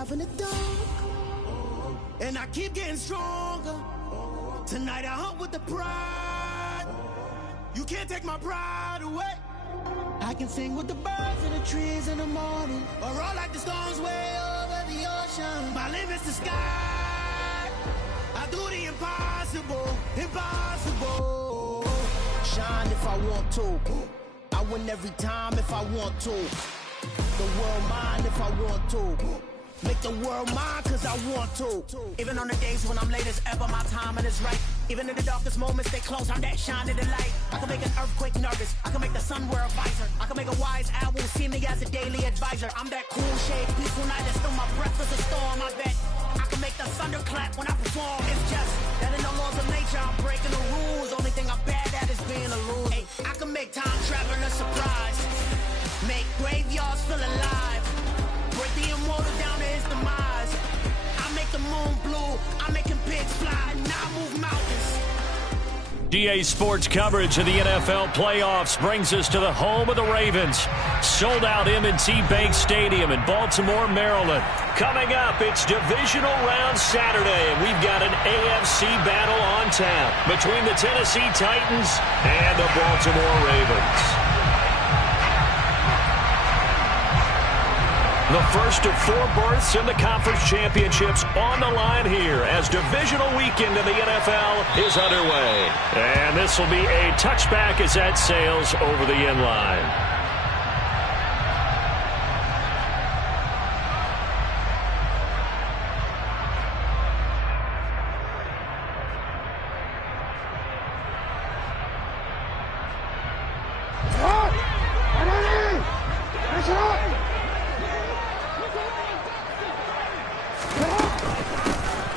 survive in the dark, and I keep getting stronger. Tonight I hunt with the pride. You can't take my pride away. I can sing with the birds and the trees in the morning, or roll like the storms way over the ocean. My limit's the sky. I do the impossible, impossible. Shine if I want to. I win every time if I want to. The world mine if I want to. Make the world mine cause I want to. Even on the days when I'm late as ever, my timing is right. Even in the darkest moments, stay close, I'm that shining the light. I can make an earthquake nervous, I can make the sun wear a visor. I can make a wise owl see me as a daily advisor. I'm that cool shade, peaceful night, and still my breath is a storm. I bet I can make the thunder clap when I perform. It's just that in the laws of nature, I'm breaking the rules. Only thing I'm bad at is being a loser. Hey, I can make time travel a surprise. Make graveyards feel alive. Break the immortal down to his demise. I make the moon blue. I'm making pigs fly. Now I move mountains. DA Sports coverage of the NFL playoffs brings us to the home of the Ravens. Sold out M&T Bank Stadium in Baltimore, Maryland. Coming up, it's divisional round Saturday, and we've got an AFC battle on tap between the Tennessee Titans and the Baltimore Ravens. The first of 4 berths in the conference championships on the line here as divisional weekend in the NFL is underway. And this will be a touchback as that sails over the end line.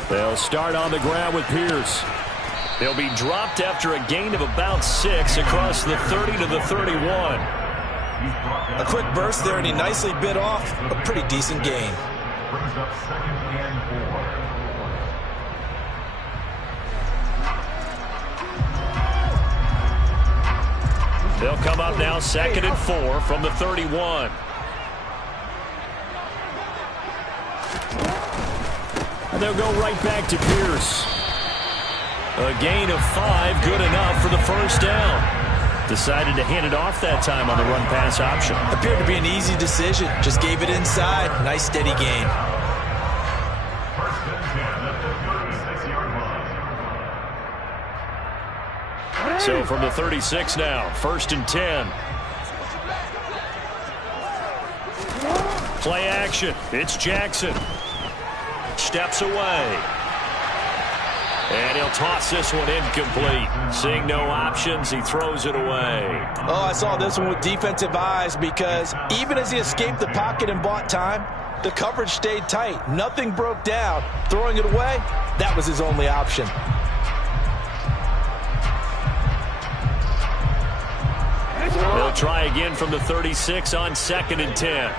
They'll start on the ground with Pierce. They'll be dropped after a gain of about 6 across the 30 to the 31. A quick burst there, and he nicely bit off a pretty decent gain. Brings up 2nd and 4. They'll come up now 2nd and 4 from the 31. And they'll go right back to Pierce. A gain of 5, good enough for the first down. Decided to hand it off that time on the run-pass option. Appeared to be an easy decision. Just gave it inside. Nice, steady gain. First and 10 at the 36-yard line. So from the 36 now, 1st and 10. Play action. It's Jackson. Steps away. And he'll toss this one incomplete. Seeing no options, he throws it away. Oh, I saw this one with defensive eyes because even as he escaped the pocket and bought time, the coverage stayed tight. Nothing broke down. Throwing it away, that was his only option. They'll try again from the 36 on 2nd and 10.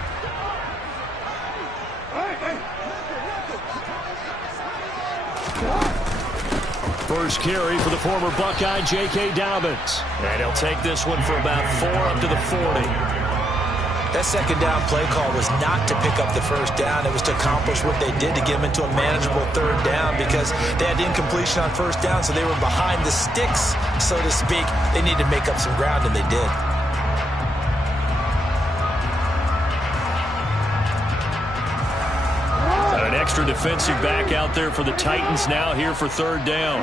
First carry for the former Buckeye, J.K. Dobbins. And he'll take this one for about 4 up to the 40. That second down play call was not to pick up the first down. It was to accomplish what they did to get him into a manageable 3rd down because they had incompletion on 1st down, so they were behind the sticks, so to speak. They needed to make up some ground, and they did. An extra defensive back out there for the Titans now here for 3rd down.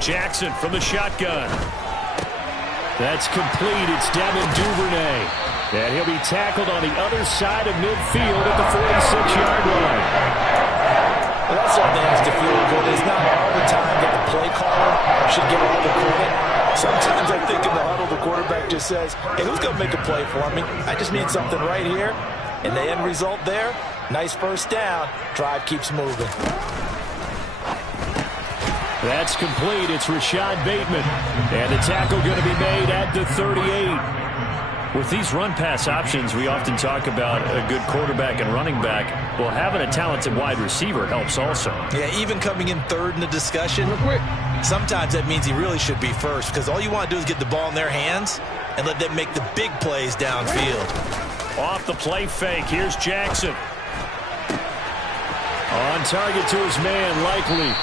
Jackson from the shotgun. That's complete. It's Devin Duvernay. And he'll be tackled on the other side of midfield at the 46-yard line. Well, that's all that has to feel good. It's not all the time that the play caller should get all the credit. Sometimes I think in the huddle, the quarterback just says, hey, who's going to make a play for me? I just need something right here. And the end result there, nice first down. Drive keeps moving. That's complete. It's Rashad Bateman. And the tackle going to be made at the 38. With these run-pass options, we often talk about a good quarterback and running back. Well, having a talented wide receiver helps also. Yeah, even coming in 3rd in the discussion, sometimes that means he really should be first because all you want to do is get the ball in their hands and let them make the big plays downfield. Off the play fake. Here's Jackson. On target to his man, Likely.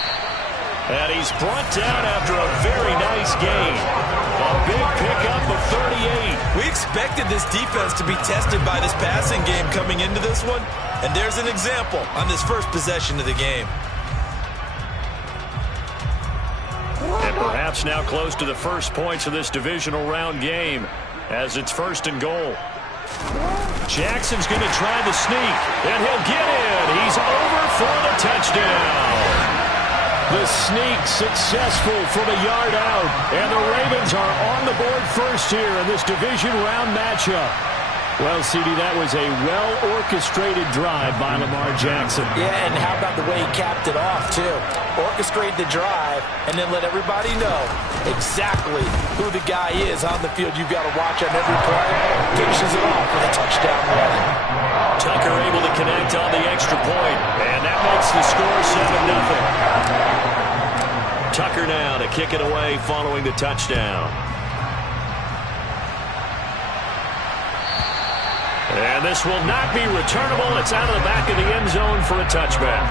And he's brought down after a very nice gain. A big pickup of 38. We expected this defense to be tested by this passing game coming into this one. And there's an example on this first possession of the game. And perhaps now close to the first points of this divisional round game as it's 1st and goal. Jackson's going to try the sneak, and he'll get in. He's over for the touchdown. The sneak successful from a yard out, and the Ravens are on the board first here in this division round matchup. Well, CD, that was a well-orchestrated drive by Lamar Jackson. Yeah, and how about the way he capped it off, too? Orchestrate the drive and then let everybody know exactly who the guy is on the field. You've got to watch on every play. Finishes it off with a touchdown run. Tucker able to connect on the extra point, and that makes the score 7-0. Tucker now to kick it away following the touchdown. And this will not be returnable. It's out of the back of the end zone for a touchback.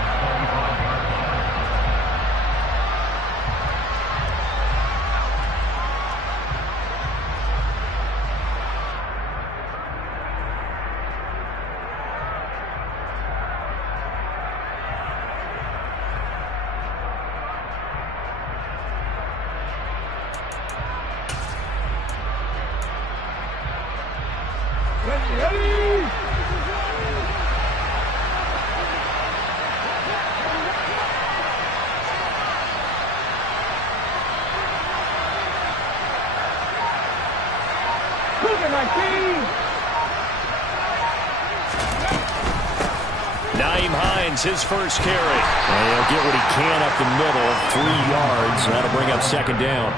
Nyheim Hines, his first carry. And he'll get what he can up the middle, 3 yards. That'll bring up 2nd down.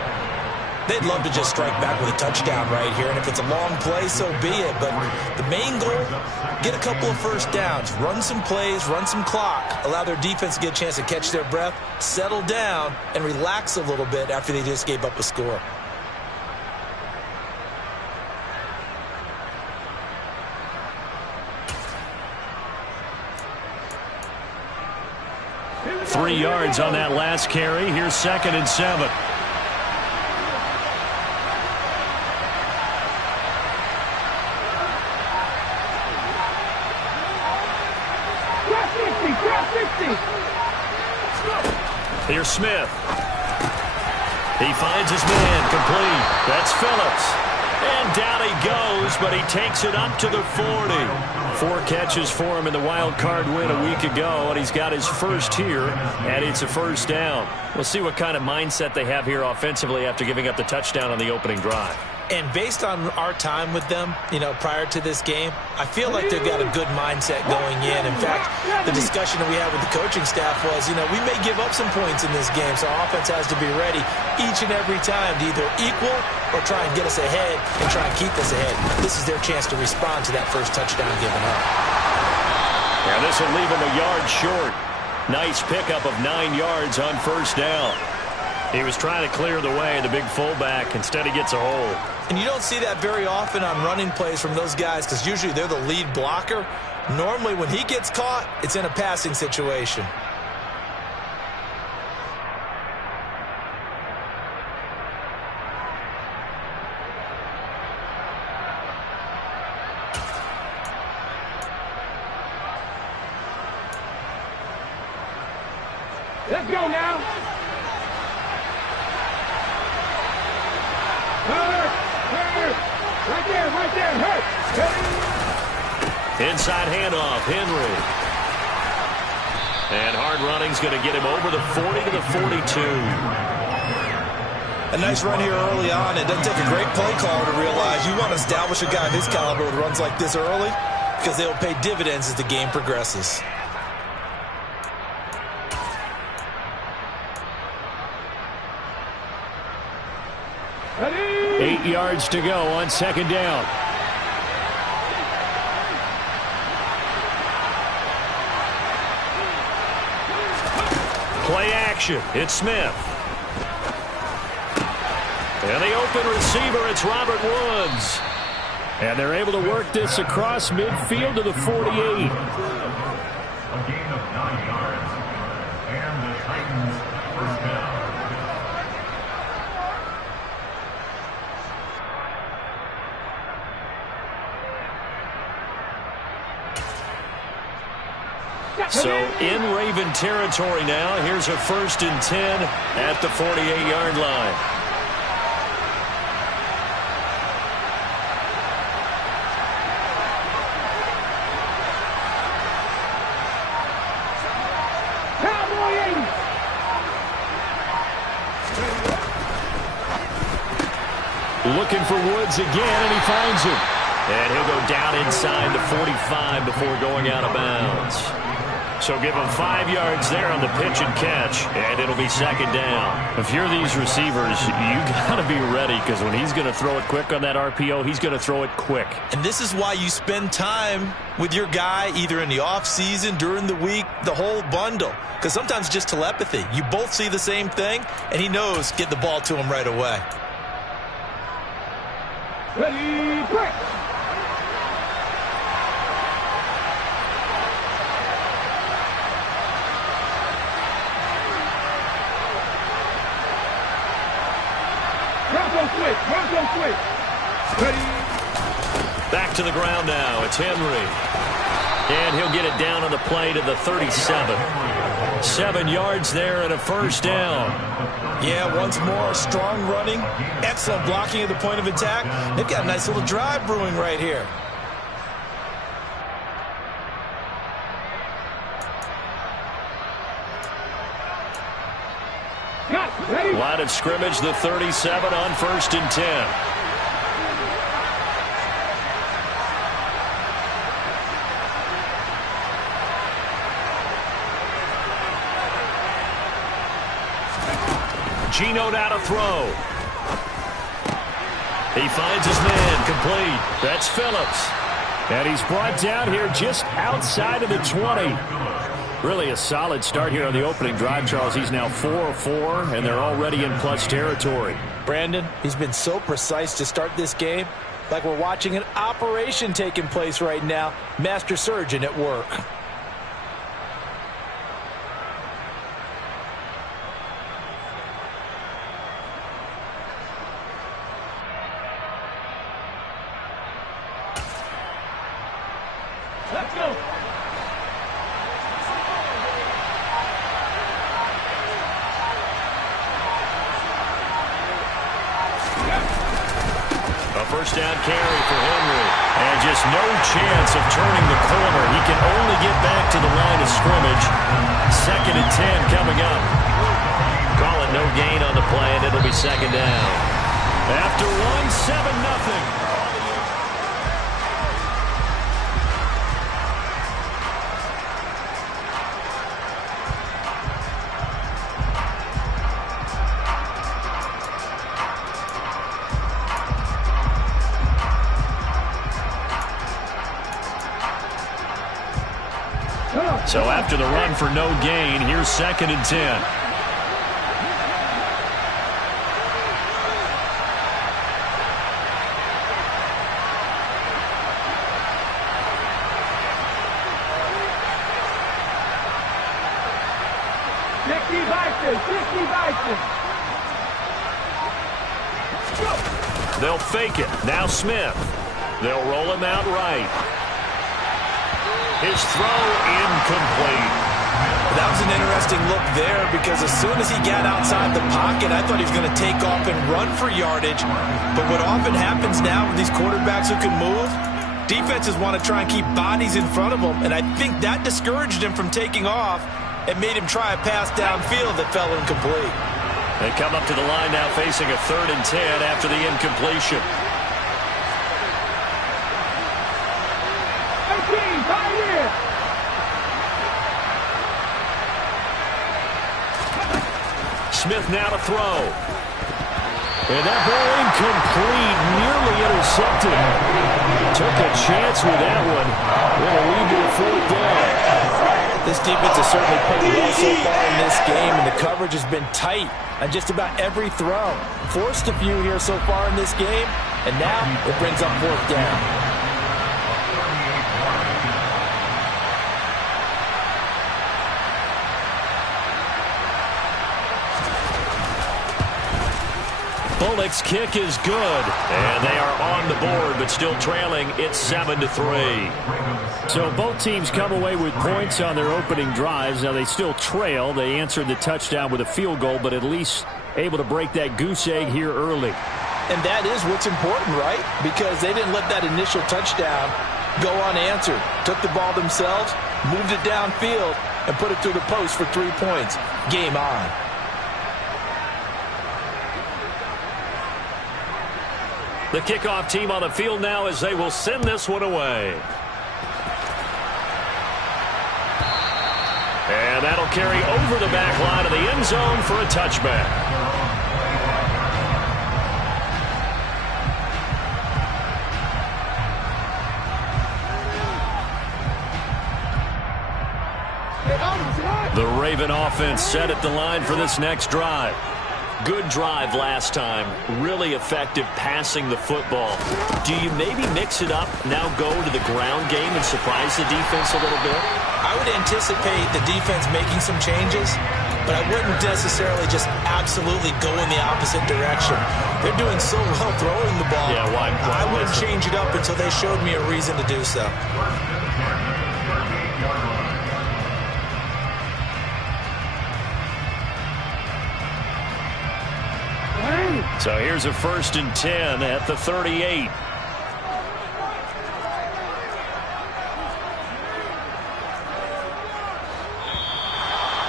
They'd love to just strike back with a touchdown right here, and if it's a long play, so be it. But the main goal, get a couple of first downs, run some plays, run some clock, allow their defense to get a chance to catch their breath, settle down, and relax a little bit after they just gave up a score. Three yards on that last carry. Here's 2nd and 7. Here's Smith. He finds his man complete. That's Phillips. And down he goes, but he takes it up to the 40. 4 catches for him in the wild card win a week ago, and he's got his first here, and it's a 1st down. We'll see what kind of mindset they have here offensively after giving up the touchdown on the opening drive. And based on our time with them, prior to this game, I feel like they've got a good mindset going in. In fact, the discussion that we had with the coaching staff was, we may give up some points in this game, so our offense has to be ready each and every time to either equal or try and get us ahead and try and keep us ahead. This is their chance to respond to that first touchdown given up. Yeah, this will leave him a yard short. Nice pickup of 9 yards on 1st down. He was trying to clear the way, the big fullback. Instead, he gets a hole. And you don't see that very often on running plays from those guys because usually they're the lead blocker. Normally, when he gets caught, it's in a passing situation. Let's go now. Right there, hurt. Inside handoff, Henry. And hard running's going to get him over the 40 to the 42. A nice run here early on. It doesn't take a great play caller to realize you want to establish a guy of his caliber with runs like this early because they'll pay dividends as the game progresses. Ready? 8 yards to go on 2nd down. Play action. It's Smith. And the open receiver, it's Robert Woods. And they're able to work this across midfield to the 48. A gain of 9 yards. And the Titans first down. So in Raven territory now. Here's a 1st and 10 at the 48-yard line. Looking for Woods again, and he finds him. And he'll go down inside the 45 before going out of bounds. So give him 5 yards there on the pitch and catch, and it'll be 2nd down. If you're these receivers, you got to be ready, because when he's going to throw it quick on that RPO, he's going to throw it quick. And this is why you spend time with your guy either in the offseason, during the week, the whole bundle. Because sometimes just telepathy. You both see the same thing, and he knows get the ball to him right away. Ready, break. Bronco switch. Ready. Back to the ground now. It's Henry. And he'll get it down on the play to the 37. 7 yards there and a 1st down. Yeah, once more, strong running, excellent blocking at the point of attack. They've got a nice little drive brewing right here. Line of scrimmage, the 37 on 1st and 10. Geno now to throw. He finds his man, complete. That's Phillips. And he's brought down here just outside of the 20. Really a solid start here on the opening drive, Charles. He's now 4-4, and they're already in plus territory. Brandon, he's been so precise to start this game, like we're watching an operation taking place right now. Master surgeon at work. Let's go. A 1st down carry for Henry. And just no chance of turning the corner. He can only get back to the line of scrimmage. 2nd and 10 coming up. Call it no gain on the play, and it'll be 2nd down. After 7-0. So after the run for no gain, here's 2nd and 10. They'll fake it. Now Smith. They'll roll him out right. His throw incomplete. That was an interesting look there, because as soon as he got outside the pocket, I thought he was going to take off and run for yardage. But what often happens now with these quarterbacks who can move, defenses want to try and keep bodies in front of them, and I think that discouraged him from taking off and made him try a pass downfield that fell incomplete. They come up to the line now facing a 3rd and 10 after the incompletion. Smith now to throw. And that ball incomplete, nearly intercepted. Took a chance with that one. It'll lead to a 4th down. This defense has certainly played well so far in this game, and the coverage has been tight on just about every throw. Forced a few here so far in this game, And now it brings up 4th down. Bullock's kick is good, and they are on the board, but still trailing. It's 7-3. So both teams come away with points on their opening drives. Now they still trail. They answered the touchdown with a field goal, but at least able to break that goose egg here early. And that is what's important, right? Because they didn't let that initial touchdown go unanswered. Took the ball themselves, moved it downfield, and put it through the post for 3 points. Game on. The kickoff team on the field now as they will send this one away. And that'll carry over the back line of the end zone for a touchback. The Raven offense set at the line for this next drive. Good drive last time. Really effective passing the football. Do you maybe mix it up, now go to the ground game and surprise the defense a little bit? I would anticipate the defense making some changes, but I wouldn't necessarily just absolutely go in the opposite direction. They're doing so well throwing the ball. Yeah, why I wouldn't change it up until they showed me a reason to do so. So here's a 1st and 10 at the 38.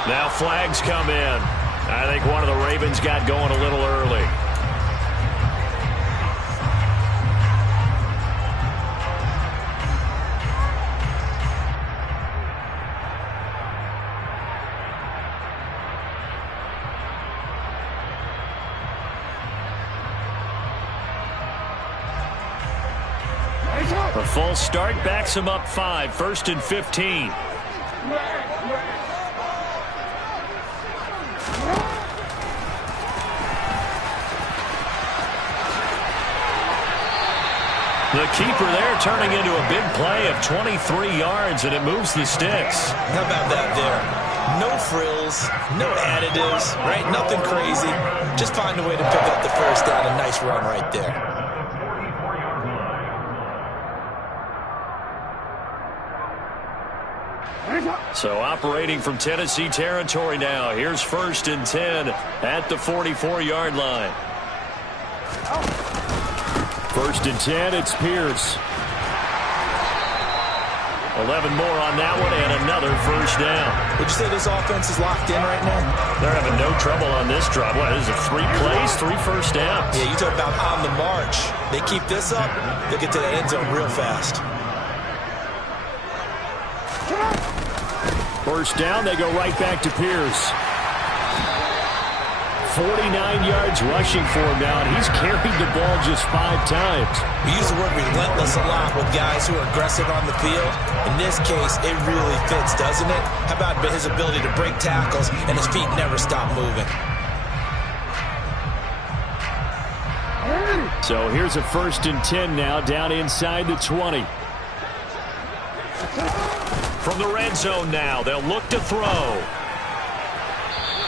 Now flags come in. I think one of the Ravens got going a little early. A full start backs him up 5, 1st and 15. The keeper there turning into a big play of 23 yards, and it moves the sticks. How about that there? No frills, no additives, right? Nothing crazy. Just find a way to pick up the 1st down. A nice run right there. So operating from Tennessee territory now. Here's 1st and 10 at the 44-yard line. 1st and 10, it's Pierce. 11 more on that one and another 1st down. Would you say this offense is locked in right now? They're having no trouble on this drive. What is it, 3 plays, 3 1st downs? Yeah, you talk about on the march. They keep this up, they'll get to the end zone real fast. 1st down, they go right back to Pierce. 49 yards rushing for him now, and he's carried the ball just 5 times. We use the word relentless a lot with guys who are aggressive on the field. In this case, it really fits, doesn't it? How about his ability to break tackles and his feet never stop moving? So here's a 1st and 10 now, down inside the 20. From the red zone now, they'll look to throw.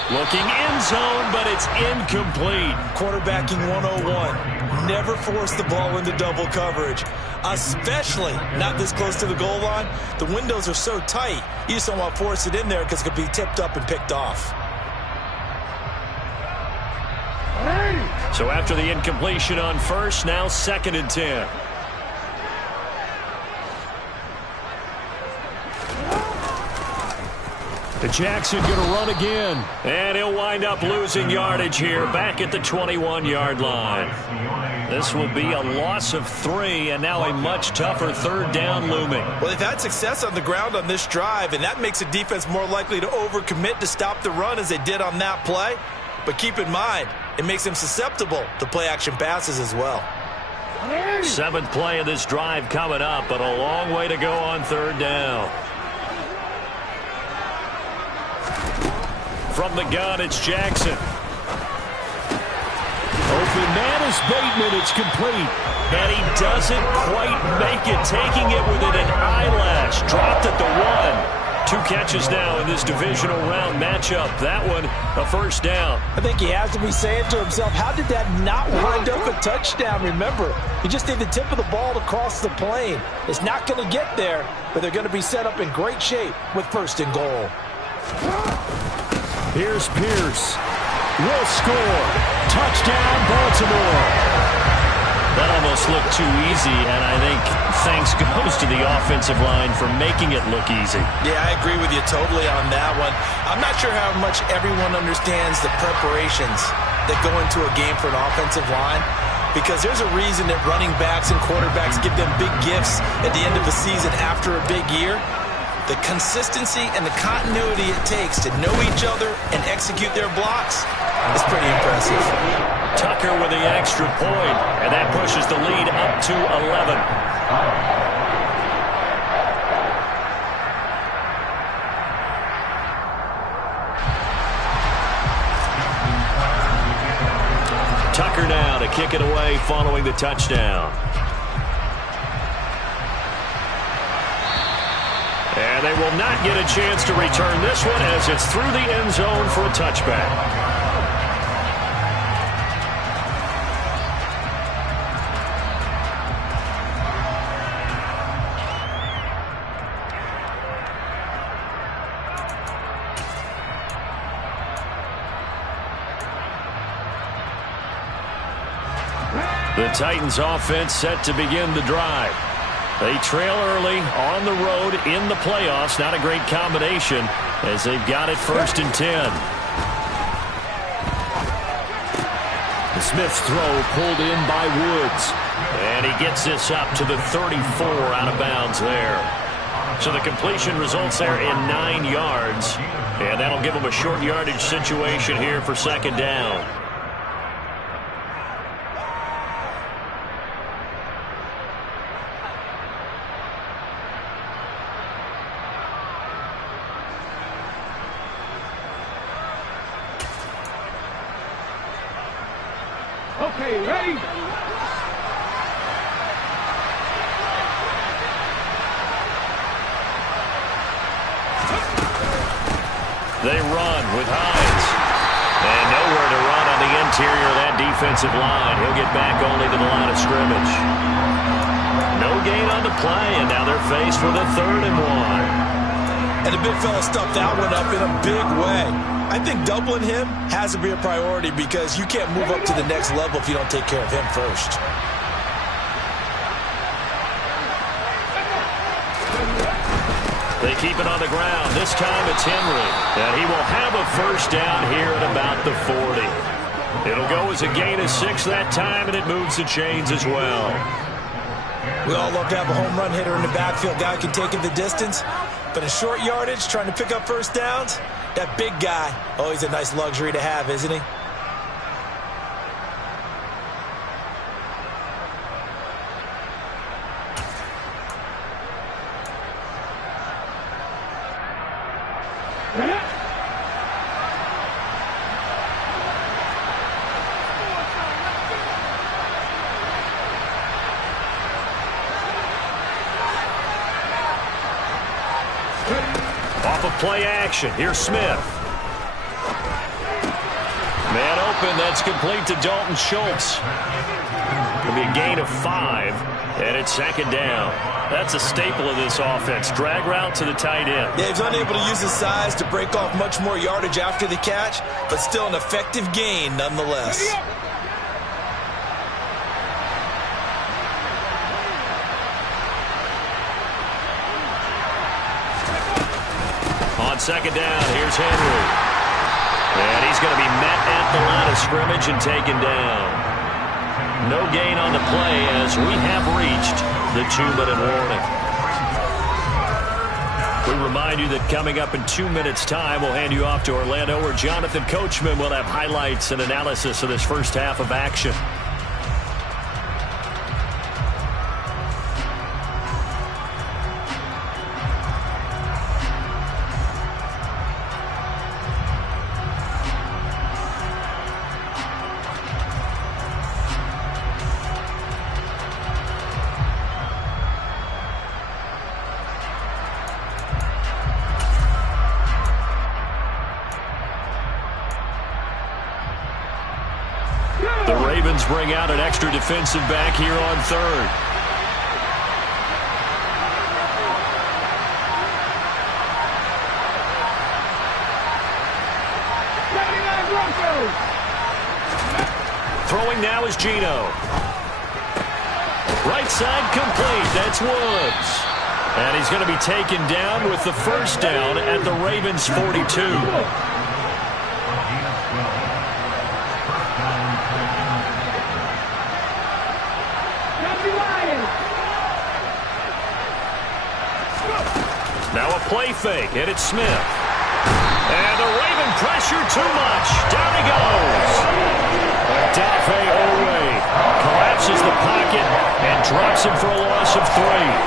Looking end zone, but it's incomplete. Quarterbacking 101. Never force the ball into double coverage, especially not this close to the goal line. The windows are so tight, you just don't want to force it in there because it could be tipped up and picked off. So after the incompletion on 1st, now 2nd and 10. The Jackson going to run again. And he'll wind up losing yardage here back at the 21-yard line. This will be a loss of 3, and now a much tougher 3rd down looming. Well, they've had success on the ground on this drive, and that makes a defense more likely to overcommit to stop the run as they did on that play. But keep in mind, it makes them susceptible to play-action passes as well. 7th play of this drive coming up, but a long way to go on 3rd down. From the gun, it's Jackson. Open man is Rashard Bateman. It's complete. And he doesn't quite make it, taking it within an eyelash. Dropped at the 1. 2 catches now in this divisional round matchup. That one, a first down. I think he has to be saying to himself, how did that not wind up a touchdown? Remember, you just need the tip of the ball to cross the plane. It's not going to get there, but they're going to be set up in great shape with 1st and goal. Here's Pierce. Will score. Touchdown, Baltimore. That almost looked too easy, and I think thanks goes to the offensive line for making it look easy. Yeah, I agree with you totally on that one. I'm not sure how much everyone understands the preparations that go into a game for an offensive line, because there's a reason that running backs and quarterbacks give them big gifts at the end of the season after a big year. The consistency and the continuity it takes to know each other and execute their blocks is pretty impressive. Tucker with the extra point, and that pushes the lead up to 11. Tucker now to kick it away following the touchdown. And they will not get a chance to return this one as it's through the end zone for a touchback. The Titans offense set to begin the drive. They trail early on the road in the playoffs. Not a great combination as they've got it 1st and 10. The Smith's throw pulled in by Woods. And he gets this up to the 34 out of bounds there. So the completion results there in 9 yards. And that'll give them a short yardage situation here for 2nd down. Okay, ready? They run with Hines. And nowhere to run on the interior of that defensive line. He'll get back only to the line of scrimmage. No gain on the play, and now they're faced with a 3rd and 1. And the big fella stuffed that one up in a big way. I think doubling him has to be a priority because you can't move up to the next level if you don't take care of him first. They keep it on the ground. This time it's Henry. And he will have a 1st down here at about the 40. It'll go as a gain of 6 that time, and it moves the chains as well. We all love to have a home run hitter in the backfield. Guy can take it the distance. But in short yardage, trying to pick up 1st downs, that big guy, always a nice luxury to have, isn't he? Off of play action, here's Smith. Man open, that's complete to Dalton Schultz. It'll be a gain of 5, and it's 2nd down. That's a staple of this offense. Drag route to the tight end. Yeah, he's unable to use his size to break off much more yardage after the catch, but still an effective gain nonetheless. On 2nd down, here's Henry. And he's going to be met at the line of scrimmage and taken down. No gain on the play as we have reached the 2-minute warning. We remind you that coming up in 2 minutes' time, we'll hand you off to Orlando, where Jonathan Coachman will have highlights and analysis of this first half of action. Ravens bring out an extra defensive back here on third. Throwing now is Geno. Right side complete. That's Woods. And he's going to be taken down with the first down at the Ravens' 42. Now a play fake, and it's Smith. And the Raven pressure too much. Down he goes. Odafe Oweh collapses the pocket and drops him for a loss of 3.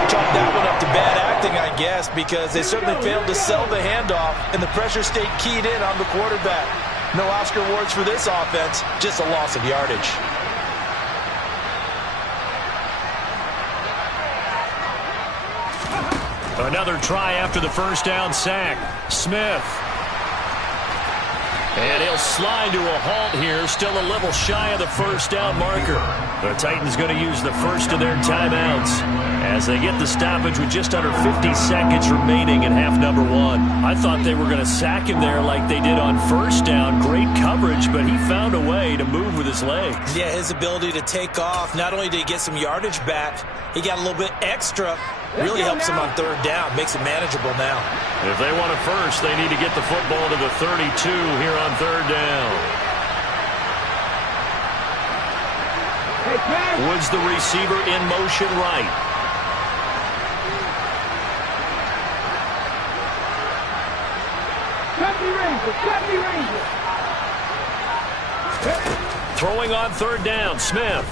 Chalk that one up to bad acting, I guess, because they certainly failed to sell the handoff, and the pressure stayed keyed in on the quarterback. No Oscar awards for this offense, just a loss of yardage. Another try after the first down sack. Smith. And he'll slide to a halt here, still a little shy of the first down marker. The Titans going to use the first of their timeouts as they get the stoppage with just under 50 seconds remaining in half number 1. I thought they were going to sack him there like they did on first down. Great coverage, but he found a way to move with his legs. Yeah, his ability to take off, not only did he get some yardage back, he got a little bit extra. Really helps him on third down, makes it manageable now. If they want a first, they need to get the football to the 32 here on third down. Woods the receiver in motion right. Throwing on third down, Smith.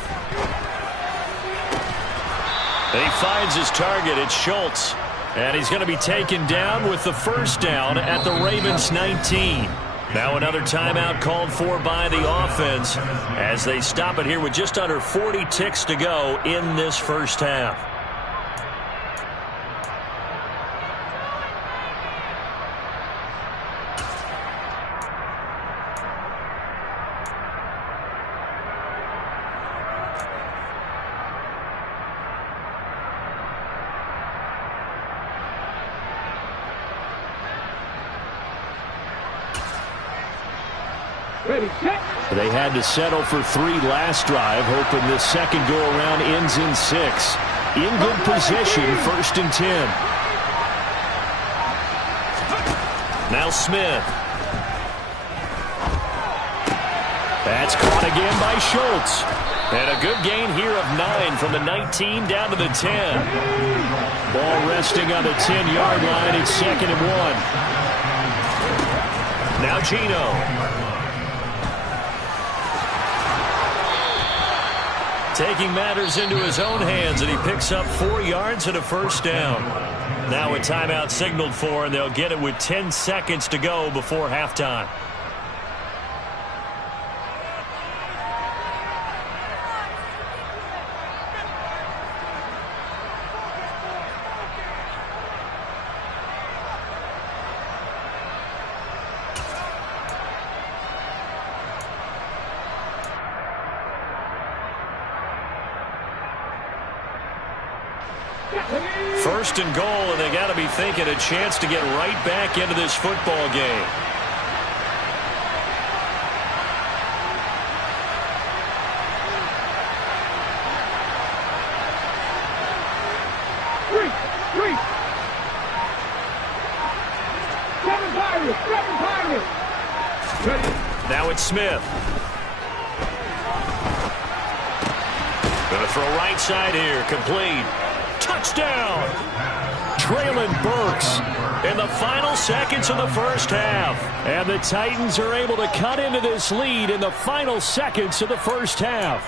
And he finds his target. It's Schultz. And he's going to be taken down with the first down at the Ravens' 19. Now another timeout called for by the offense as they stop it here with just under 40 ticks to go in this first half. They had to settle for 3 last drive, hoping this second go-around ends in 6. In good position, 1st and 10. Now Smith. That's caught again by Schultz. And a good gain here of 9 from the 19 down to the 10. Ball resting on the 10-yard line. It's 2nd and 1. Now Geno. Taking matters into his own hands, and he picks up 4 yards and a first down. Now a timeout signaled for, and they'll get it with 10 seconds to go before halftime. First and goal, and they got to be thinking a chance to get right back into this football game. Now it's Smith. Going to throw right side here, complete. Touchdown! Traylon Burks in the final seconds of the first half. And the Titans are able to cut into this lead in the final seconds of the first half.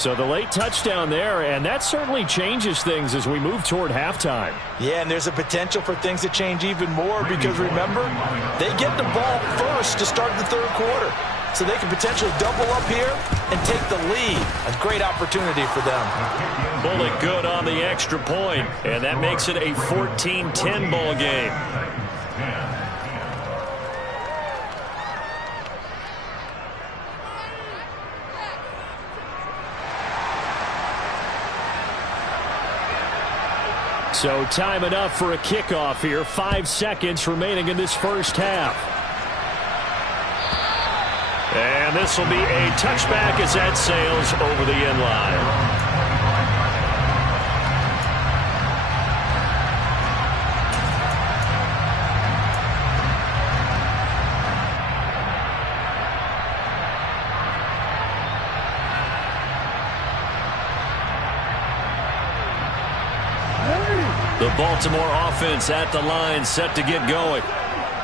So the late touchdown there, and that certainly changes things as we move toward halftime. Yeah, and there's a potential for things to change even more because, remember, they get the ball first to start the third quarter. So they can potentially double up here and take the lead. A great opportunity for them. Bullet good on the extra point, and that makes it a 14-10 ball game. So time enough for a kickoff here. 5 seconds remaining in this first half. And this will be a touchback as that sails over the end line. The Baltimore offense at the line, set to get going.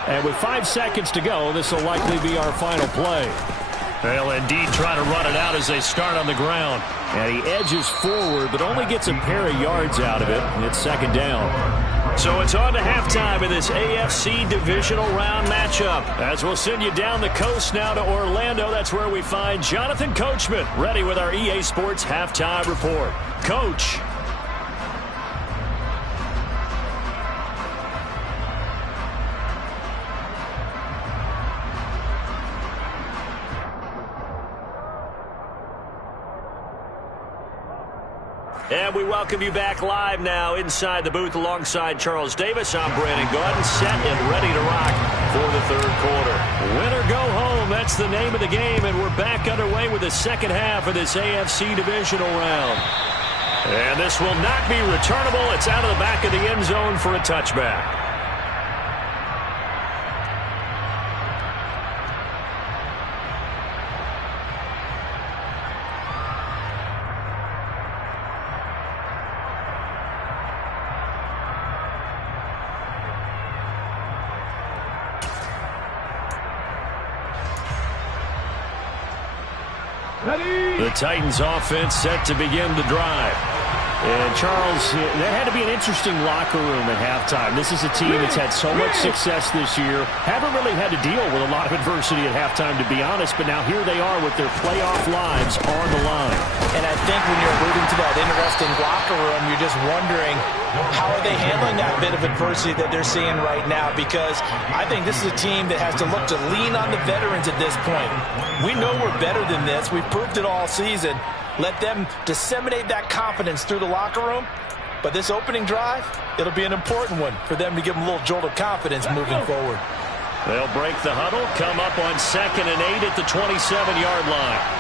And with 5 seconds to go, this will likely be our final play. They'll indeed try to run it out as they start on the ground. And he edges forward, but only gets a pair of yards out of it. And it's second down. So it's on to halftime in this AFC divisional round matchup. As we'll send you down the coast now to Orlando, that's where we find Jonathan Coachman, ready with our EA Sports halftime report. Coach. And we welcome you back live now inside the booth alongside Charles Davis. I'm Brandon Gaudin, set and ready to rock for the third quarter. Win or go home, that's the name of the game, and we're back underway with the second half of this AFC divisional round. And this will not be returnable. It's out of the back of the end zone for a touchback. The Titans offense set to begin the drive. And Charles, that had to be an interesting locker room at halftime. This is a team that's had so much success this year. Haven't really had to deal with a lot of adversity at halftime, to be honest. But now here they are with their playoff lives on the line. And I think when you're alluding to that interesting locker room, you're just wondering, how are they handling that bit of adversity that they're seeing right now? Because I think this is a team that has to look to lean on the veterans at this point. We know we're better than this. We've proved it all season. Let them disseminate that confidence through the locker room. But this opening drive, it'll be an important one for them to give them a little jolt of confidence moving forward. They'll break the huddle, come up on 2nd and 8 at the 27-yard line.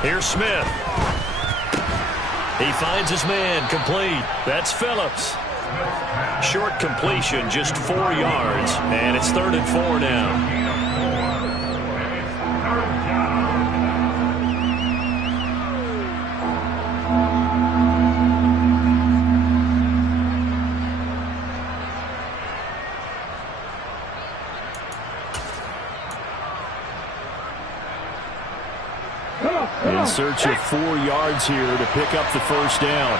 Here's Smith. He finds his man, complete. That's Phillips. Short completion, just 4 yards, and it's 3rd and 4 now. In search of 4 yards here to pick up the first down.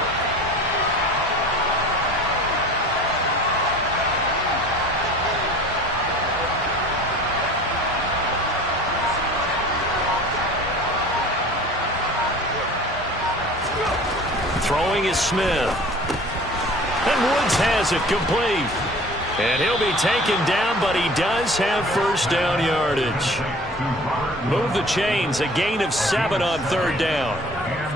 Throwing is Smith. And Woods has it complete. And he'll be taken down, but he does have first down yardage. Move the chains, a gain of 7 on 3rd down.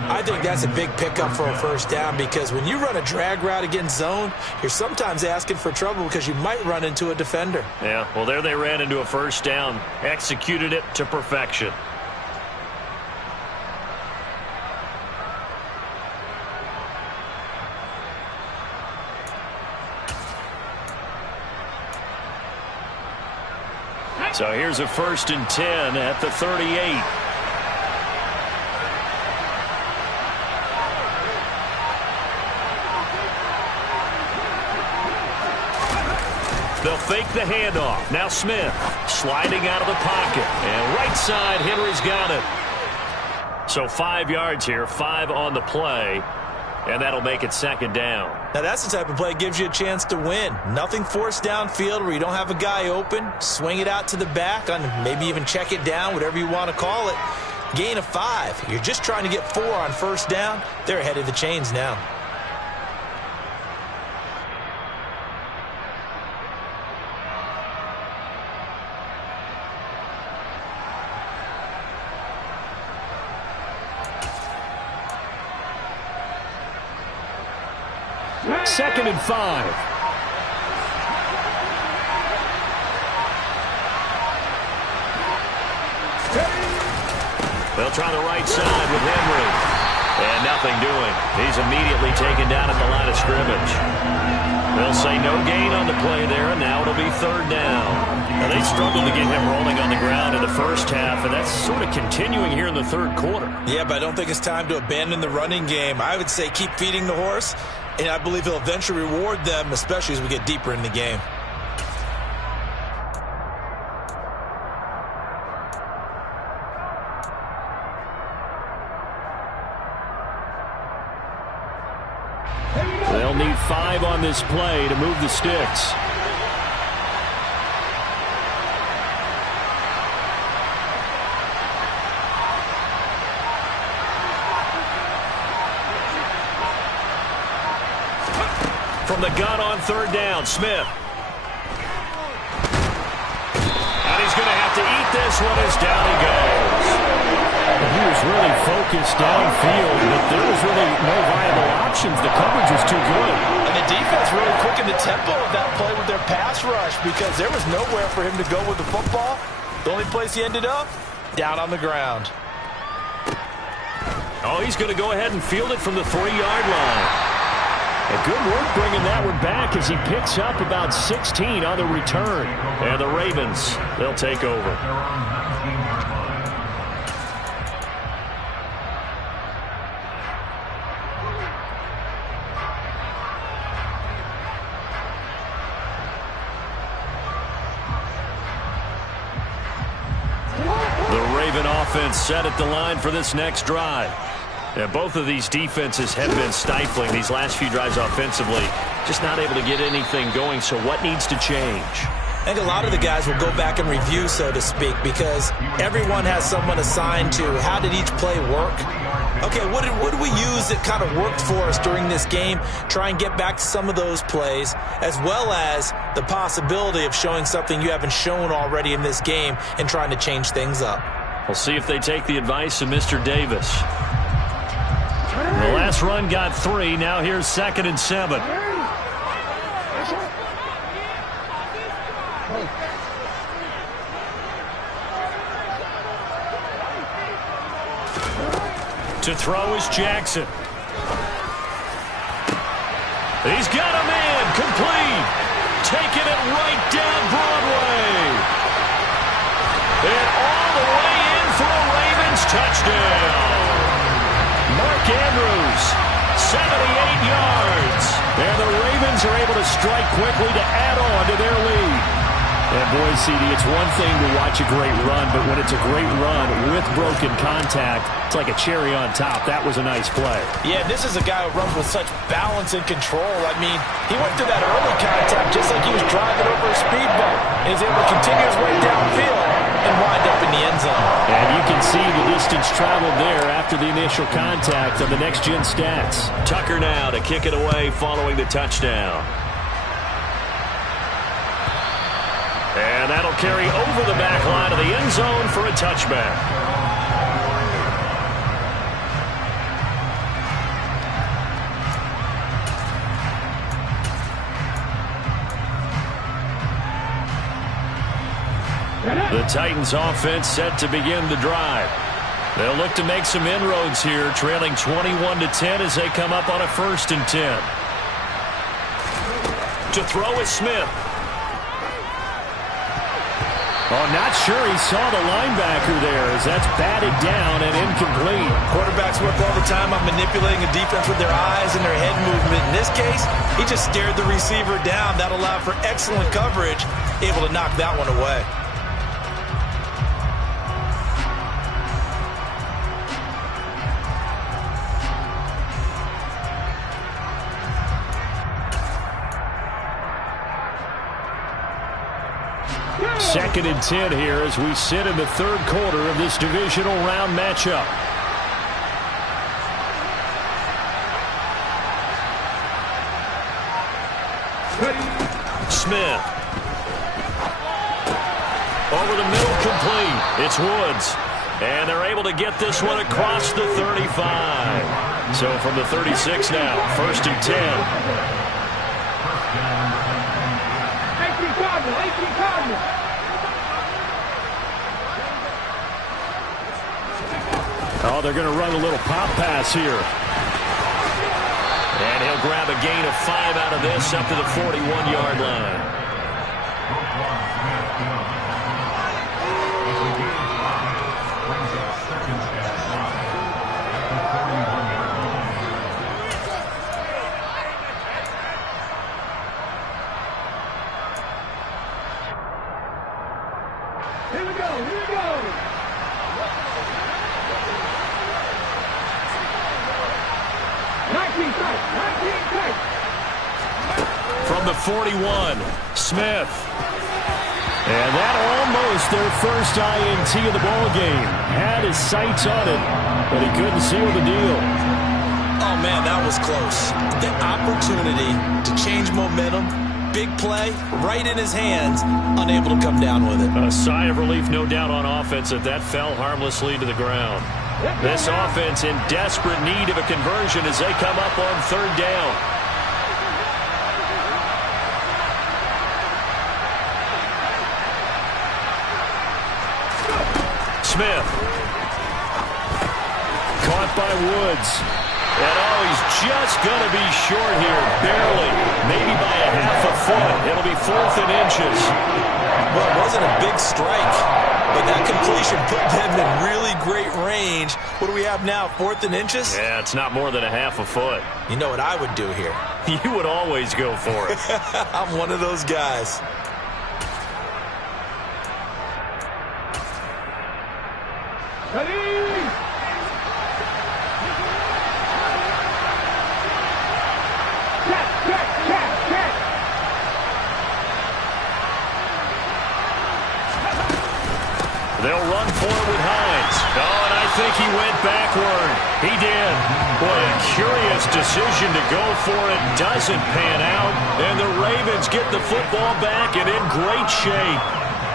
I think that's a big pickup for a first down, because when you run a drag route against zone, you're sometimes asking for trouble because you might run into a defender. Yeah, well, there they ran into a first down. Executed it to perfection. So here's a 1st and 10 at the 38. They'll fake the handoff. Now Smith sliding out of the pocket. And right side, Henry's got it. So 5 yards here, 5 on the play. And that'll make it 2nd down. Now that's the type of play that gives you a chance to win. Nothing forced downfield where you don't have a guy open. Swing it out to the back, on maybe even check it down, whatever you want to call it. Gain of 5. You're just trying to get 4 on first down. They're ahead of the chains now. 2nd and 5. They'll try the right side with Henry. And nothing doing. He's immediately taken down at the line of scrimmage. They'll say no gain on the play there, and now it'll be 3rd down. Now, they struggled to get him rolling on the ground in the first half, and that's sort of continuing here in the 3rd quarter. Yeah, but I don't think it's time to abandon the running game. I would say keep feeding the horse, and I believe he'll eventually reward them, especially as we get deeper in the game. They'll need 5 on this play to move the sticks. From the gun on 3rd down, Smith. And he's going to have to eat this one as down he goes. He was really focused downfield, but there was really no viable options. The coverage was too good. And the defense really quickened the tempo of that play with their pass rush because there was nowhere for him to go with the football. The only place he ended up, down on the ground. Oh, he's going to go ahead and field it from the 3-yard line. And good work bringing that one back as he picks up about 16 on the return. And the Ravens, they'll take over. Offense set at the line for this next drive. Yeah, both of these defenses have been stifling these last few drives offensively. Just not able to get anything going, so what needs to change? I think a lot of the guys will go back and review, so to speak, because everyone has someone assigned to how did each play work. Okay, what did we use that kind of worked for us during this game? Try and get back to some of those plays, as well as the possibility of showing something you haven't shown already in this game and trying to change things up. We'll see if they take the advice of Mr. Davis. The last run got 3. Now here's 2nd and 7. To throw is Jackson. He's got a man complete. Taking it right down Broadway. And all the way in for a Ravens touchdown. Mark Andrews, 78 yards. And the Ravens are able to strike quickly to add on to their lead. And boy, CD, it's one thing to watch a great run, but when it's a great run with broken contact, it's like a cherry on top. That was a nice play. Yeah, this is a guy who runs with such balance and control. I mean, he went through that early contact just like he was driving over a speed bump. And he's able to continue his way downfield and wind up in the end zone. And you can see the distance traveled there after the initial contact on the next-gen stats. Tucker now to kick it away following the touchdown. And that'll carry over the back line of the end zone for a touchback. The Titans offense set to begin the drive. They'll look to make some inroads here, trailing 21-10 as they come up on a 1st and 10. To throw is Smith. Oh, not sure he saw the linebacker there as that's batted down and incomplete. Quarterbacks work all the time on manipulating a defense with their eyes and their head movement. In this case, he just stared the receiver down. That allowed for excellent coverage, able to knock that one away. Second and 10 here as we sit in the 3rd quarter of this divisional round matchup. Smith. Over the middle, complete. It's Woods. And they're able to get this one across the 35. So from the 36 now, 1st and 10. 18 Cardinal, 18 Cardinal. Oh, they're going to run a little pop pass here. And he'll grab a gain of 5 out of this up to the 41-yard line. Here we go, here we go. From the 41, Smith. And that almost their first INT of the ball game. Had his sights on it, but he couldn't seal the deal. Oh, man, that was close. The opportunity to change momentum, big play, right in his hands, unable to come down with it. A sigh of relief, no doubt, on offense that fell harmlessly to the ground. This offense in desperate need of a conversion as they come up on 3rd down. Smith. Caught by Woods. And he's just going to be short here, barely, maybe by a half a foot. It'll be 4th and inches. Well, it wasn't a big strike, but that completion put them in really great range. What do we have now, 4th and inches? Yeah, it's not more than a half a foot. You know what I would do here? You would always go for it. I'm one of those guys. Ready? They'll run for it with Hines. Oh, and I think he went backward. He did. Boy, a curious decision to go for it. Doesn't pan out. And the Ravens get the football back and in great shape.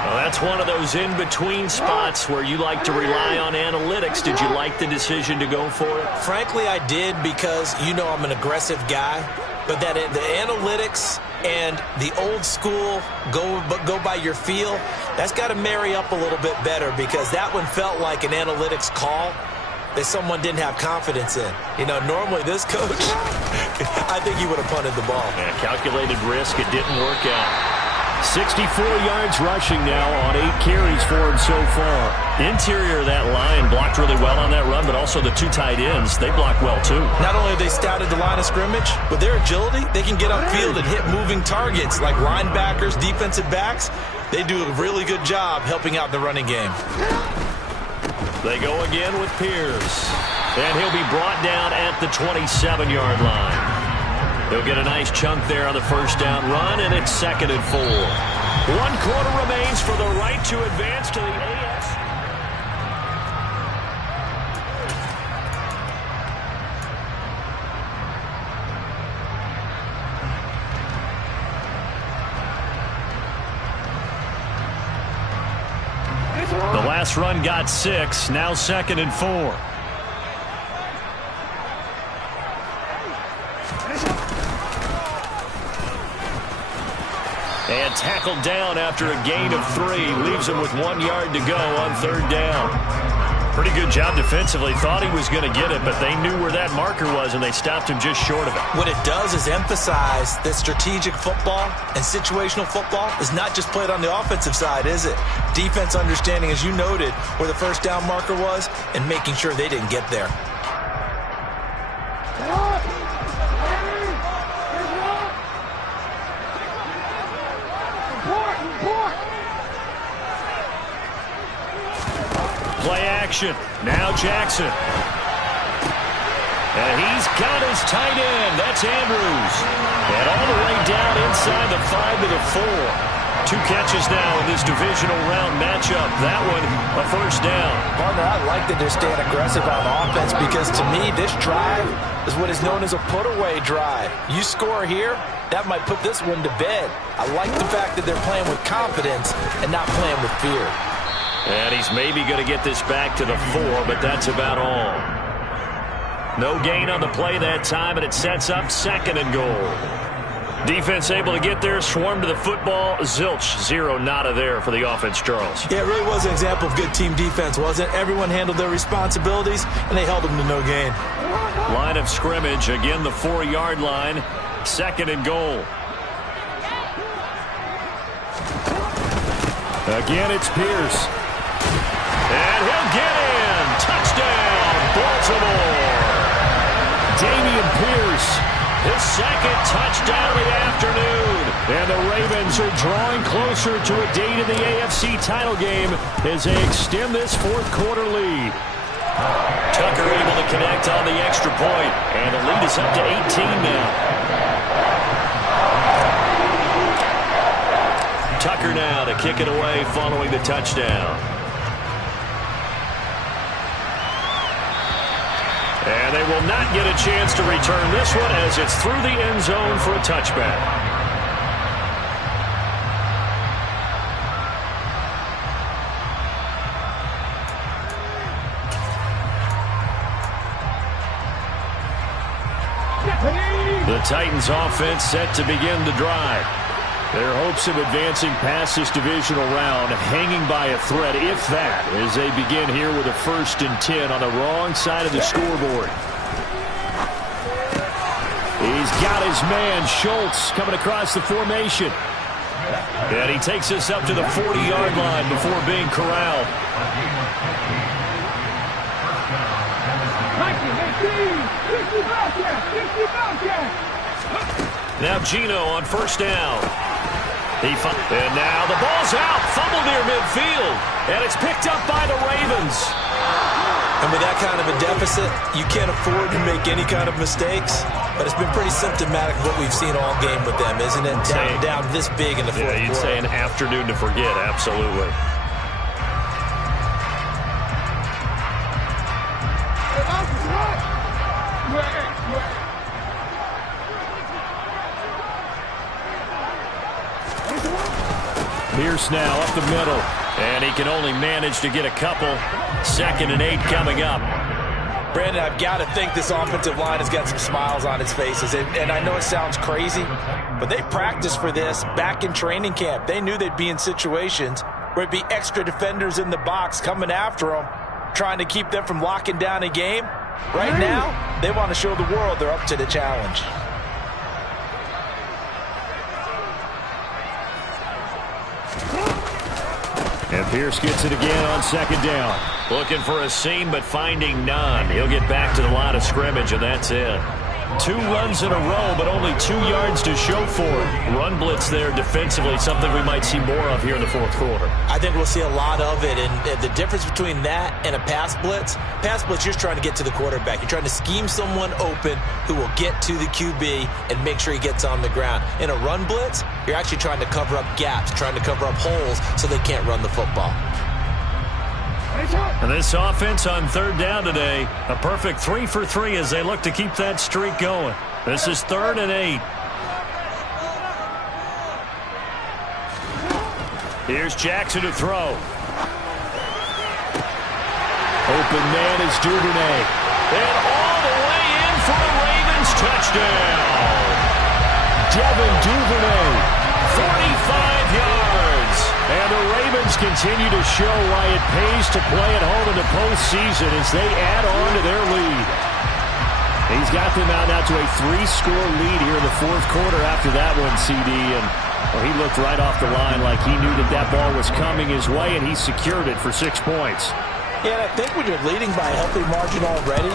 Well, that's one of those in-between spots where you like to rely on analytics. Did you like the decision to go for it? Frankly, I did because, you know, I'm an aggressive guy. But that the analytics and the old school go by your feel, that's got to marry up a little bit better because that one felt like an analytics call that someone didn't have confidence in. You know, normally this coach, I think he would have punted the ball. Yeah, calculated risk. It didn't work out. 64 yards rushing now on 8 carries for him so far. Interior of that line blocked really well on that run, but also the 2 tight ends, they blocked well too. Not only have they scouted the line of scrimmage, with their agility, they can get upfield and hit moving targets like linebackers, defensive backs. They do a really good job helping out the running game. They go again with Pierce. And he'll be brought down at the 27-yard line. He'll get a nice chunk there on the first down run, and it's 2nd and 4. 1 quarter remains for the right to advance to the AFC. The last run got 6, now 2nd and 4. And tackled down after a gain of 3. Leaves him with 1 yard to go on 3rd down. Pretty good job defensively. Thought he was going to get it, but they knew where that marker was, and they stopped him just short of it. What it does is emphasize that strategic football and situational football is not just played on the offensive side, is it? Defense understanding, as you noted, where the first down marker was and making sure they didn't get there. Play action. Now Jackson. And he's got his tight end. That's Andrews. And all the way down inside the 5 to the 4. 2 catches now in this divisional round matchup. That one, a first down. Partner, I like that they're staying aggressive on offense because to me, this drive is what is known as a put-away drive. You score here, that might put this one to bed. I like the fact that they're playing with confidence and not playing with fear. And he's maybe going to get this back to the 4, but that's about all. No gain on the play that time, and it sets up 2nd and goal. Defense able to get there, swarm to the football. Zilch, 0 nada there for the offense, Charles. Yeah, it really was an example of good team defense, wasn't it? Everyone handled their responsibilities, and they held them to no gain. Line of scrimmage, again the 4-yard line. 2nd and goal. Again, it's Pierce. And he'll get in. Touchdown, Baltimore. Dameon Pierce. His 2nd touchdown of the afternoon. And the Ravens are drawing closer to a date in the AFC title game as they extend this 4th quarter lead. Tucker able to connect on the extra point. And the lead is up to 18 now. Tucker now to kick it away following the touchdown. And they will not get a chance to return this one as it's through the end zone for a touchback. The Titans offense set to begin the drive. Their hopes of advancing past this divisional round hanging by a thread, if that, as they begin here with a 1st and 10 on the wrong side of the scoreboard. He's got his man, Schultz, coming across the formation. And he takes us up to the 40-yard line before being corralled. Now Geno on 1st down. And now the ball's out. Fumble near midfield. And it's picked up by the Ravens. And with that kind of a deficit, you can't afford to make any kind of mistakes. But it's been pretty symptomatic of what we've seen all game with them, isn't it? Down this big in the 4th quarter. You'd say an afternoon to forget, absolutely. Pierce now up the middle. And he can only manage to get a couple. 2nd and 8 coming up. Brandon, I've got to think this offensive line has got some smiles on its faces. And I know it sounds crazy, but they practiced for this back in training camp. They knew they'd be in situations where it'd be extra defenders in the box coming after them, trying to keep them from locking down a game. Right now, they want to show the world they're up to the challenge. And Pierce gets it again on 2nd down. Looking for a seam, but finding none. He'll get back to the line of scrimmage, and that's it. 2 runs in a row, but only 2 yards to show for it. Run blitz there defensively, something we might see more of here in the 4th quarter. I think we'll see a lot of it, and the difference between that and a pass blitz, you're trying to get to the quarterback. You're trying to scheme someone open who will get to the QB and make sure he gets on the ground. In a run blitz, you're actually trying to cover up gaps, trying to cover up holes so they can't run the football. And this offense on 3rd down today, a perfect 3 for 3 as they look to keep that streak going. This is 3rd and 8. Here's Jackson to throw. Open man is Duvernay. And all the way in for a Ravens touchdown. Devin Duvernay. 45 yards. And the Ravens continue to show why it pays to play at home in the postseason as they add on to their lead. He's got them out now to a 3-score lead here in the 4th quarter after that one, CD. And he looked right off the line like he knew that ball was coming his way, and he secured it for 6 points. Yeah, and I think when you're leading by a healthy margin already,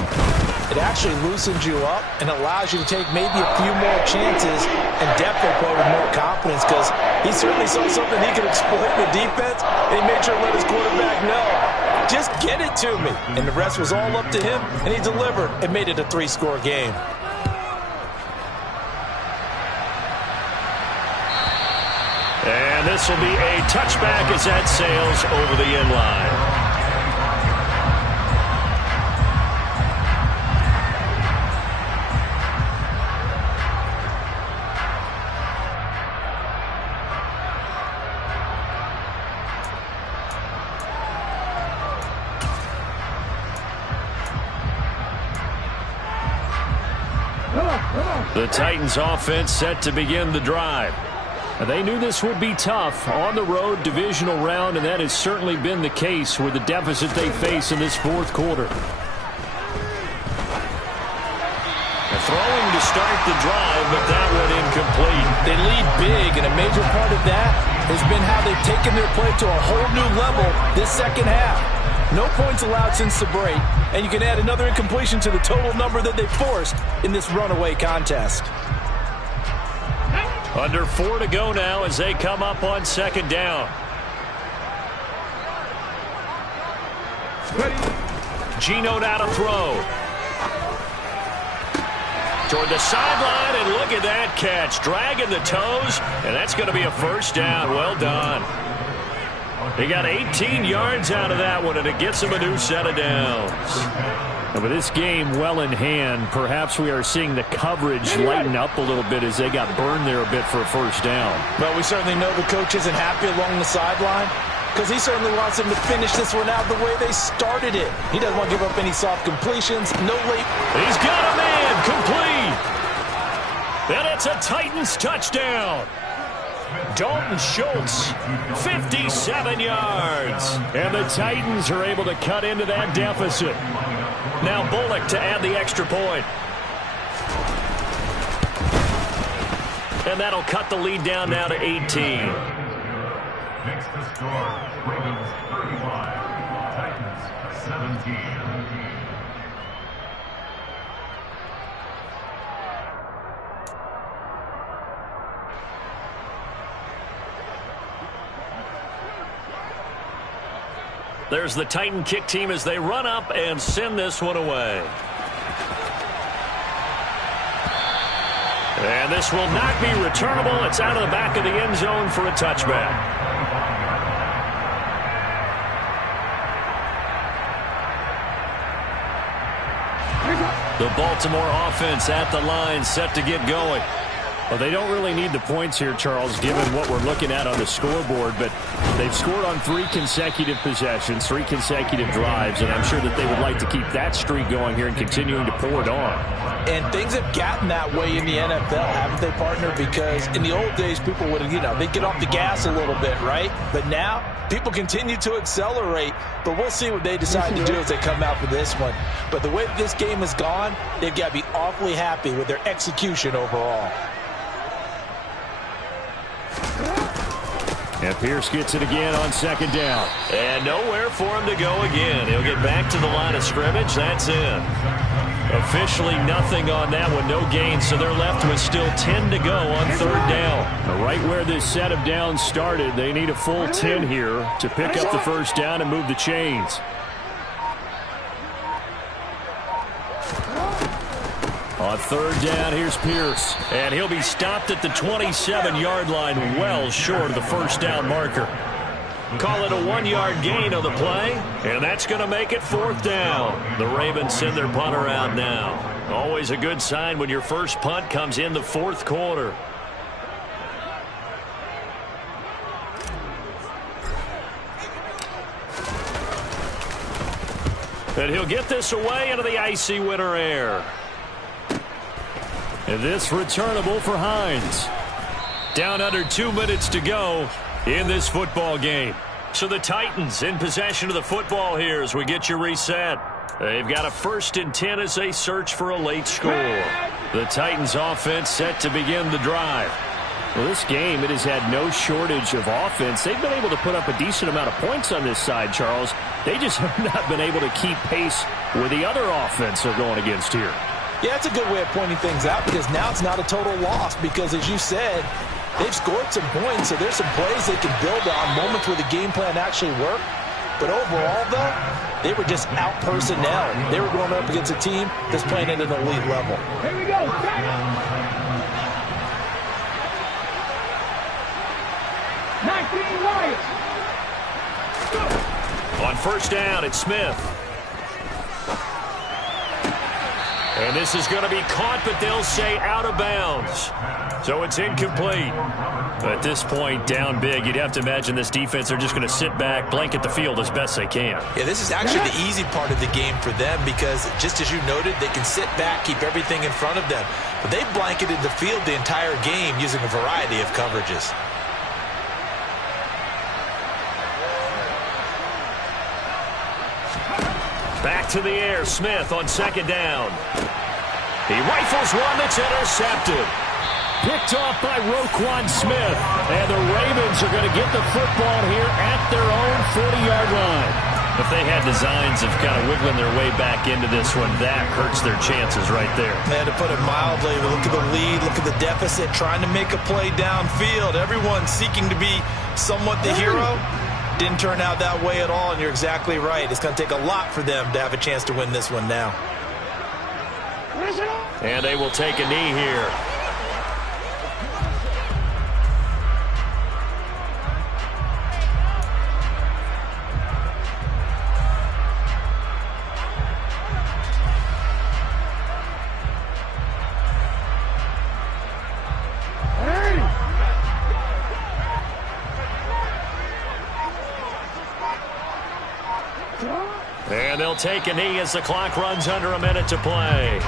it actually loosens you up and allows you to take maybe a few more chances and definitely play with more confidence because he certainly saw something he could exploit in the defense, and he made sure to let his quarterback know, just get it to me. And the rest was all up to him, and he delivered and made it a 3-score game. And this will be a touchback as that sails over the end line. The Titans offense set to begin the drive. They knew this would be tough on the road divisional round, and that has certainly been the case with the deficit they face in this fourth quarter. Throwing to start the drive, but that one incomplete. They lead big, and a major part of that has been how they've taken their play to a whole new level this second half. No points allowed since the break, and you can add another incompletion to the total number that they forced in this runaway contest. Under 4 to go now as they come up on second down. Geno now to throw. Toward the sideline, and look at that catch. Dragging the toes, and that's going to be a first down. Well done. He got 18 yards out of that one, and it gets him a new set of downs. And with this game well in hand, perhaps we are seeing the coverage lighten up a little bit as they got burned there a bit for a first down. But we certainly know the coach isn't happy along the sideline, because he certainly wants them to finish this one out the way they started it. He doesn't want to give up any soft completions, no late. He's got a man complete. And it's a Titans touchdown. Dalton Schultz, 57 yards. And the Titans are able to cut into that deficit. Now Bullock to add the extra point. And that'll cut the lead down now to 18. Makes the score Ravens 35, Titans 17. There's the Titan kick team as they run up and send this one away. And this will not be returnable. It's out of the back of the end zone for a touchback. The Baltimore offense at the line, set to get going. Well, they don't really need the points here, Charles, given what we're looking at on the scoreboard, but they've scored on 3 consecutive possessions, 3 consecutive drives, and I'm sure that they would like to keep that streak going here and continuing to pour it on. And things have gotten that way in the NFL, haven't they, partner? Because in the old days, people would, they'd get off the gas a little bit, right? But now, people continue to accelerate, but we'll see what they decide to do as they come out for this one. But the way that this game has gone, they've got to be awfully happy with their execution overall. And Pierce gets it again on second down. And nowhere for him to go again. He'll get back to the line of scrimmage. That's in. Officially nothing on that one. No gain, so they're left with still 10 to go on third down. Right where this set of downs started, they need a full 10 here to pick up the first down and move the chains. On third down, here's Pierce. And he'll be stopped at the 27-yard line, well short of the first down marker. Call it a 1-yard gain on the play, and that's going to make it fourth down. The Ravens send their punter out now. Always a good sign when your first punt comes in the fourth quarter. And he'll get this away into the icy winter air. And this returnable for Hines. Down under 2 minutes to go in this football game. So the Titans in possession of the football here as we get you reset. They've got a 1st and 10 as they search for a late score. The Titans offense set to begin the drive. Well, this game, it has had no shortage of offense. They've been able to put up a decent amount of points on this side, Charles. They just have not been able to keep pace with the other offense they're going against here. Yeah, it's a good way of pointing things out because now it's not a total loss because, as you said, they've scored some points, so there's some plays they can build on, moments where the game plan actually worked. But overall, though, they were just out-personnel. They were going up against a team that's playing at an elite level. Here we go. 19 Lions. On first down, it's Smith. And this is going to be caught, but they'll say out of bounds. So it's incomplete. At this point, down big, you'd have to imagine this defense are just going to sit back, blanket the field as best they can. Yeah, this is actually the easy part of the game for them because, just as you noted, they can sit back, keep everything in front of them. But they've blanketed the field the entire game using a variety of coverages. Back to the air, Smith on second down. He rifles one that's intercepted. Picked off by Roquan Smith. And the Ravens are going to get the football here at their own 40-yard line. If they had designs of kind of wiggling their way back into this one, that hurts their chances right there. Man, to put it mildly, look at the lead, look at the deficit, trying to make a play downfield. Everyone seeking to be somewhat the hero. Didn't turn out that way at all, and you're exactly right. It's going to take a lot for them to have a chance to win this one now. And they will take a knee here. And they'll take a knee as the clock runs under a minute to play.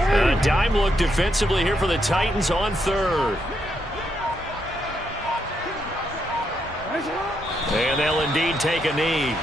A dime look defensively here for the Titans on third. And they'll indeed take a knee.